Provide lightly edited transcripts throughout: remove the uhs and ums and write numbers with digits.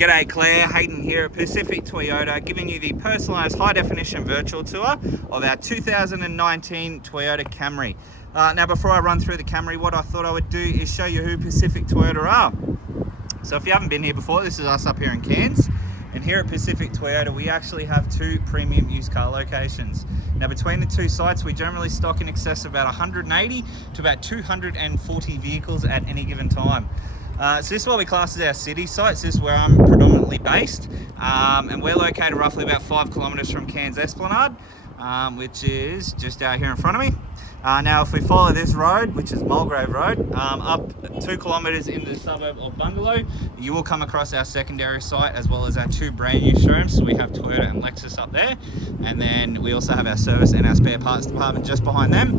G'day Claire, Hayden here at Pacific Toyota, giving you the personalised high-definition virtual tour of our 2019 Toyota Camry. Now before I run through the Camry, what I thought I would do is show you who Pacific Toyota are. So if you haven't been here before, this is us up here in Cairns. And here at Pacific Toyota, we actually have two premium used car locations. Now between the two sites, we generally stock in excess of about 180 to about 240 vehicles at any given time. So this is what we class as our city sites. This is where I'm predominantly based. And we're located roughly about 5 kilometres from Cairns Esplanade, which is just out here in front of me. Now if we follow this road, which is Mulgrave Road, up 2 kilometres into the suburb of Bungalow, you will come across our secondary site as well as our two brand new showrooms. So we have Toyota and Lexus up there, and then we also have our service and our spare parts department just behind them.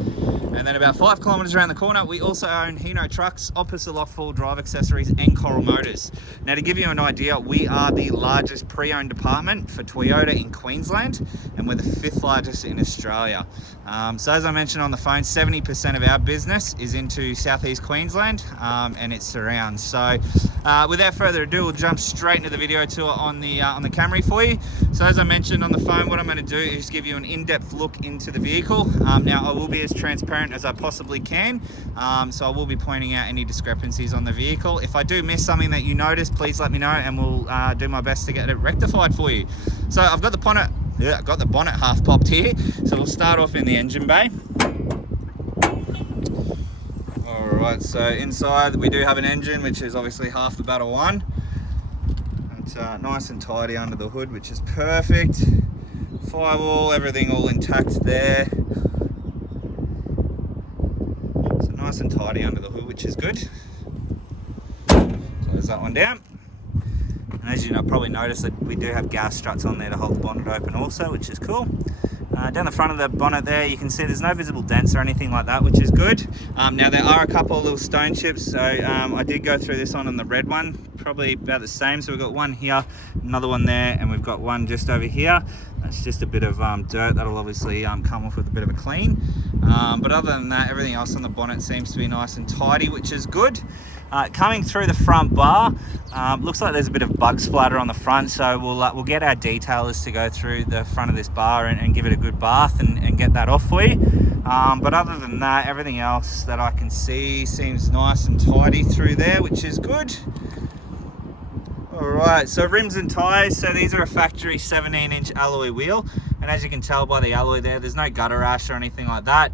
And then about 5 kilometres around the corner, we also own Hino Trucks, Opposite Lock Full Drive Accessories and Coral Motors. Now to give you an idea, we are the largest pre-owned department for Toyota in Queensland, and we're the 5th largest in Australia. So as I mentioned on the phone, 70% of our business is into southeast Queensland and its surrounds. So without further ado, we'll jump straight into the video tour on the Camry for you. So as I mentioned on the phone, what I'm going to do is give you an in-depth look into the vehicle. Now I will be as transparent as I possibly can, so I will be pointing out any discrepancies on the vehicle. If I do miss something that you notice, please let me know and we'll do my best to get it rectified for you. So I've got the bonnet. Yeah, I've got the bonnet half popped here, so we'll start off in the engine bay. Alright, so inside we do have an engine which is obviously half the battle one. It's nice and tidy under the hood, which is perfect. Firewall, everything all intact there. So nice and tidy under the hood, which is good. Close that one down. And as you know, probably noticed that we do have gas struts on there to hold the bonnet open also, which is cool. Down the front of the bonnet there, you can see there's no visible dents or anything like that, which is good. Now there are a couple of little stone chips, so I did go through this on the red one, probably about the same. So we've got one here, another one there, and we've got one just over here. That's just a bit of dirt that'll obviously come off with a bit of a clean. But other than that, everything else on the bonnet seems to be nice and tidy, which is good. Coming through the front bar, looks like there's a bit of bug splatter on the front, so we'll get our detailers to go through the front of this bar and give it a good bath and get that off for you. But other than that, everything else that I can see seems nice and tidy through there, which is good. Alright, so rims and tyres, so these are a factory 17-inch alloy wheel, and as you can tell by the alloy there's no gutter rash or anything like that.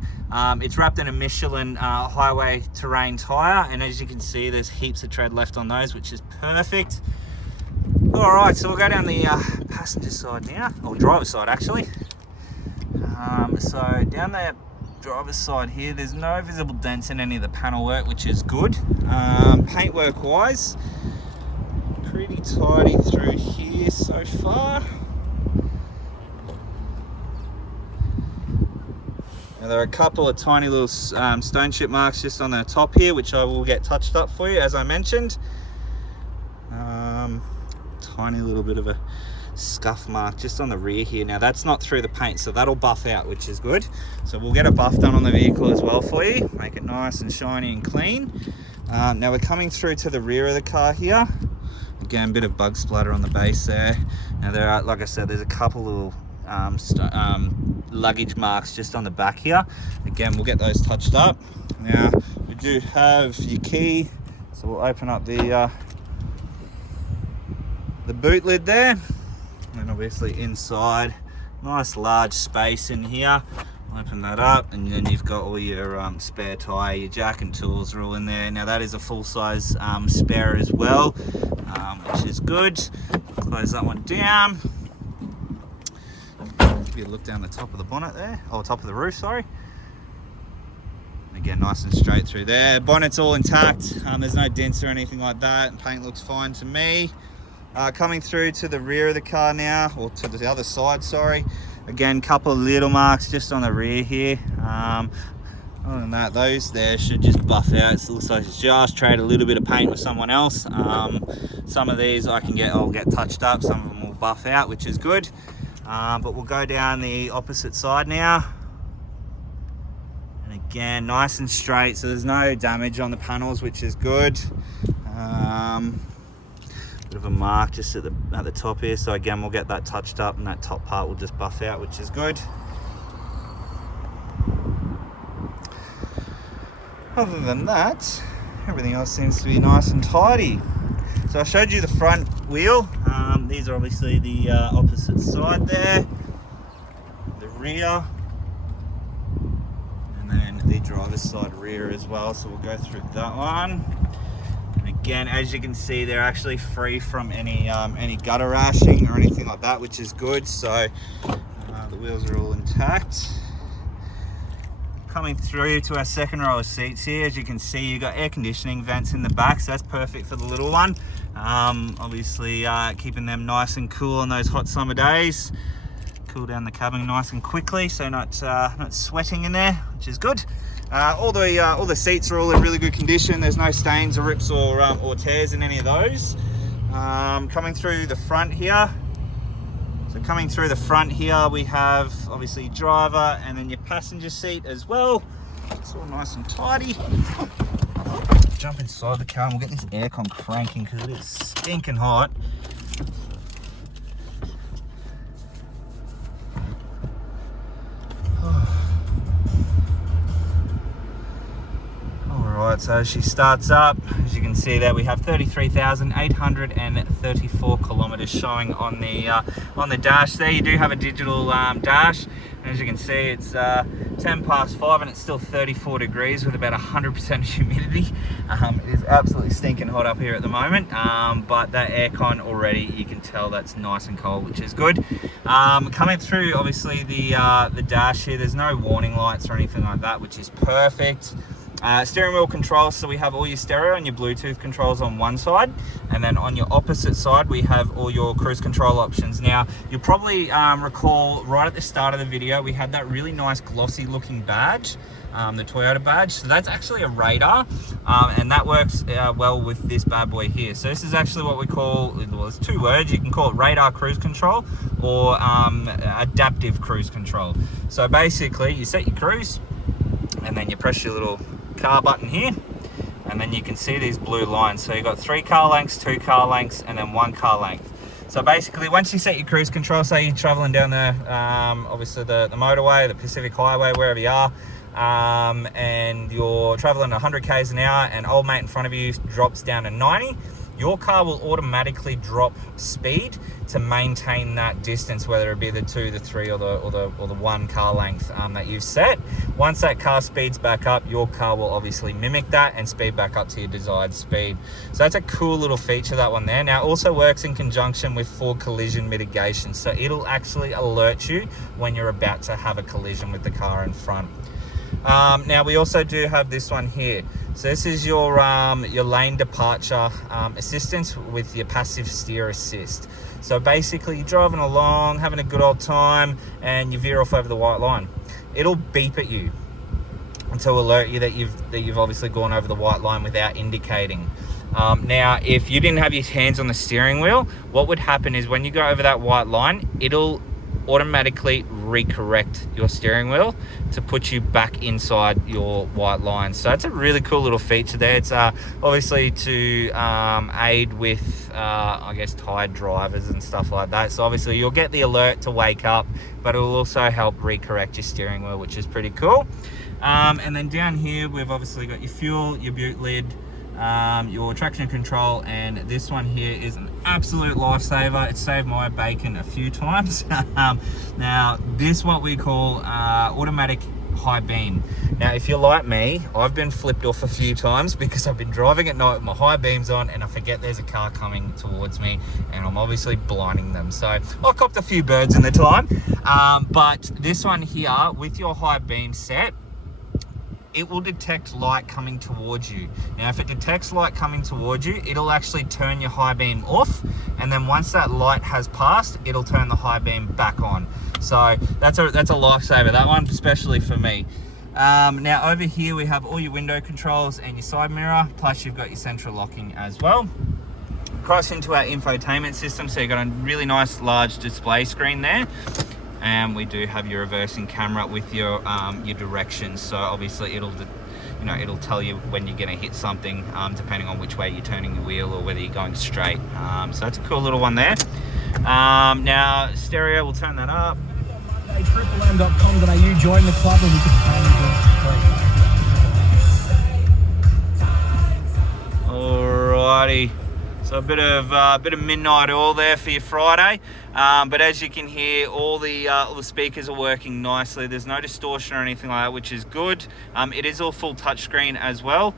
It's wrapped in a Michelin highway terrain tyre, and as you can see there's heaps of tread left on those, which is perfect. Alright, so we'll go down the passenger side now, or driver's side actually. So down the driver's side here, there's no visible dents in any of the panel work, which is good. Paintwork wise, pretty tidy through here so far. Now there are a couple of tiny little stone chip marks just on the top here, which I will get touched up for you as I mentioned. Tiny little bit of a scuff mark just on the rear here. Now that's not through the paint, so that'll buff out, which is good. So we'll get a buff done on the vehicle as well for you, make it nice and shiny and clean. Now we're coming through to the rear of the car here. Again, a bit of bug splatter on the base there. Now there are, like I said, there's a couple little luggage marks just on the back here. Again, we'll get those touched up. Now we do have your key, so we'll open up the boot lid there, and obviously inside, nice large space in here. Open that up, and then you've got all your spare tyre, your jack and tools are all in there. Now that is a full-size spare as well, which is good. Close that one down. Give you a look down the top of the bonnet there, or top of the roof, sorry. Again, nice and straight through there. Bonnet's all intact, there's no dents or anything like that. Paint looks fine to me. Coming through to the rear of the car now, or to the other side, sorry. Again, couple of little marks just on the rear here. Other than that, those there should just buff out. It looks like it's just traded a little bit of paint with someone else. Some of these I'll get touched up. Some of them will buff out, which is good. But we'll go down the opposite side now. And again, nice and straight, so there's no damage on the panels, which is good. Bit of a mark just at the top here. So again, we'll get that touched up and that top part will just buff out, which is good. Other than that, everything else seems to be nice and tidy. So I showed you the front wheel. These are obviously the opposite side there. The rear. And then the driver's side rear as well. So we'll go through that one. And again, as you can see, they're actually free from any gutter rashing or anything like that, which is good. So the wheels are all intact. Coming through to our second row of seats here, as you can see, you've got air conditioning vents in the back, so that's perfect for the little one. Obviously keeping them nice and cool on those hot summer days. Cool down the cabin nice and quickly, so not sweating in there, which is good. All the seats are all in really good condition. There's no stains or rips or tears in any of those. Coming through the front here. So coming through the front here, we have obviously driver and then your passenger seat as well. It's all nice and tidy. Jump inside the car and we'll get this aircon cranking because it is stinking hot. Alright, so as she starts up, as you can see there, we have 33,834 kilometers showing on the dash there. You do have a digital dash, and as you can see, it's 10 past 5 and it's still 34 degrees with about 100% humidity. It is absolutely stinking hot up here at the moment, but that aircon already, you can tell that's nice and cold, which is good. Coming through, obviously, the dash here, there's no warning lights or anything like that, which is perfect. Steering wheel controls, so we have all your stereo and your Bluetooth controls on one side, and then on your opposite side we have all your cruise control options. Now you'll probably recall right at the start of the video we had that really nice glossy looking badge, the Toyota badge. So that's actually a radar, and that works well with this bad boy here. So this is actually what we call, well, it's two words, you can call it radar cruise control or adaptive cruise control. So basically you set your cruise and then you press your little car button here, and then you can see these blue lines. So you've got 3 car lengths, 2 car lengths, and then 1 car length. So basically, once you set your cruise control, say you're traveling down obviously the motorway, the Pacific Highway, wherever you are, and you're traveling 100 k's an hour, and old mate in front of you drops down to 90. Your car will automatically drop speed to maintain that distance, whether it be the 2, the 3, or the 1 car length that you've set. Once that car speeds back up, your car will obviously mimic that and speed back up to your desired speed. So that's a cool little feature, that one there. Now it also works in conjunction with full collision mitigation. So it'll actually alert you when you're about to have a collision with the car in front. Now we also do have this one here. So this is your lane departure assistance with your passive steer assist. So basically you're driving along, having a good old time, and you veer off over the white line. It'll beep at you to alert you that you've obviously gone over the white line without indicating. Now, if you didn't have your hands on the steering wheel, what would happen is when you go over that white line, it'll automatically recorrect your steering wheel to put you back inside your white line. So it's a really cool little feature there. It's obviously to aid with I guess tired drivers and stuff like that. So obviously you'll get the alert to wake up, but it will also help recorrect your steering wheel, which is pretty cool. And then down here we've obviously got your fuel, your boot lid, your traction control, and this one here is an absolute lifesaver. It saved my bacon a few times. Now this what we call automatic high beam. Now if you're like me, I've been flipped off a few times because I've been driving at night with my high beams on and I forget there's a car coming towards me and I'm obviously blinding them. So I copped a few birds in the time, but this one here with your high beam set, it will detect light coming towards you. Now, if it detects light coming towards you, it'll actually turn your high beam off, and then once that light has passed, it'll turn the high beam back on. So that's a lifesaver, that one, especially for me. Now over here we have all your window controls and your side mirror, plus you've got your central locking as well. Cross into our infotainment system, so you've got a really nice large display screen there. And we do have your reversing camera with your directions, so obviously it'll you know, it'll tell you when you're going to hit something, depending on which way you're turning the wheel or whether you're going straight. So that's a cool little one there. Now stereo, we'll turn that up. triplem.com.au, join the club and we can Alrighty, so a bit of midnight oil there for your Friday, but as you can hear, all the speakers are working nicely. There's no distortion or anything like that, which is good. It is all full touchscreen as well,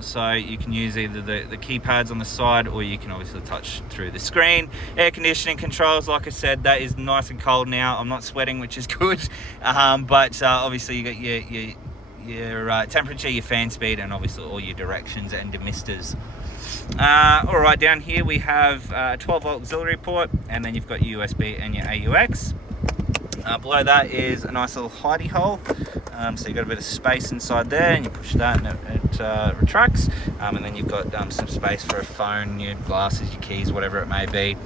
so you can use either the keypads on the side, or you can obviously touch through the screen. Air conditioning controls, like I said, that is nice and cold now. I'm not sweating, which is good, but obviously you got your temperature, your fan speed, and obviously all your directions and demisters. All right, down here we have a 12 volt auxiliary port, and then you've got your USB and your AUX. Below that is a nice little hidey hole, so you've got a bit of space inside there, and you push that and it retracts, and then you've got some space for a phone, your glasses, your keys, whatever it may be.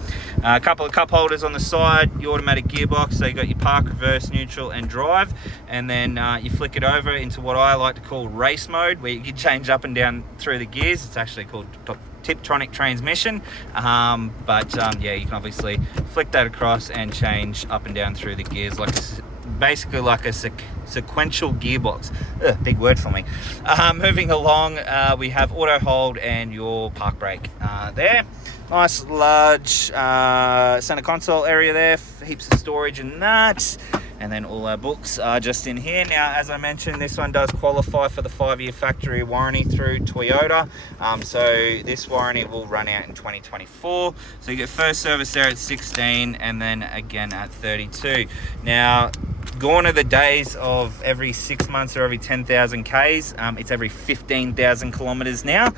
A couple of cup holders on the side, your automatic gearbox, so you've got your park, reverse, neutral and drive, and then you flick it over into what I like to call race mode, where you can change up and down through the gears. It's actually called Tiptronic transmission, yeah, you can obviously flick that across and change up and down through the gears, basically like a sequential gearbox. Big word for me. Moving along, we have auto hold and your park brake there. Nice large center console area there, heaps of storage and that. And then all our books are just in here. Now, as I mentioned, this one does qualify for the 5-year factory warranty through Toyota. So this warranty will run out in 2024. So you get first service there at 16 and then again at 32. Now, gone are the days of every 6 months or every 10,000 Ks. It's every 15,000 kilometers now,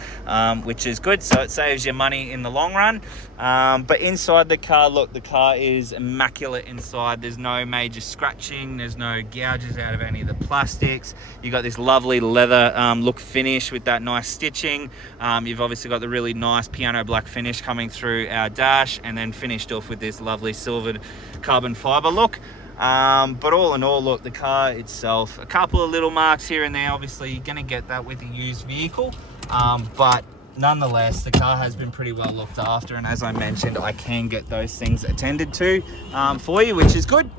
which is good. So it saves you money in the long run. But inside the car, look, the car is immaculate inside. There's no major scratching. There's no gouges out of any of the plastics. You've got this lovely leather look finish with that nice stitching. You've obviously got the really nice piano black finish coming through our dash, and then finished off with this lovely silvered carbon fiber look. But all in all, look, the car itself, a couple of little marks here and there. Obviously you're going to get that with a used vehicle, but nonetheless the car has been pretty well looked after, and as I mentioned, I can get those things attended to for you, which is good.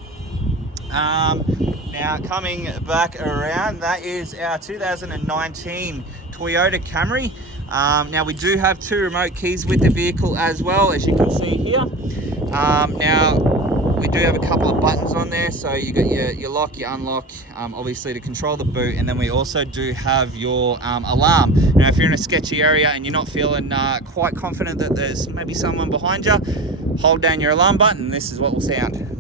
Now coming back around, that is our 2019 Toyota Camry. Now we do have 2 remote keys with the vehicle as well, as you can see here. Now we do have a couple of buttons on there, so you got your lock, your unlock, obviously to control the boot, and then we also do have your alarm. Now if you're in a sketchy area and you're not feeling quite confident that there's maybe someone behind you, hold down your alarm button. This is what will sound.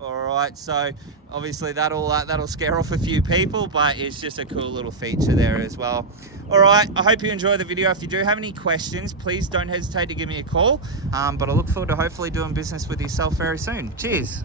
Alright, so obviously that'll scare off a few people, but it's just a cool little feature there as well. Alright, I hope you enjoy the video. If you do have any questions, please don't hesitate to give me a call, but I look forward to hopefully doing business with yourself very soon. Cheers.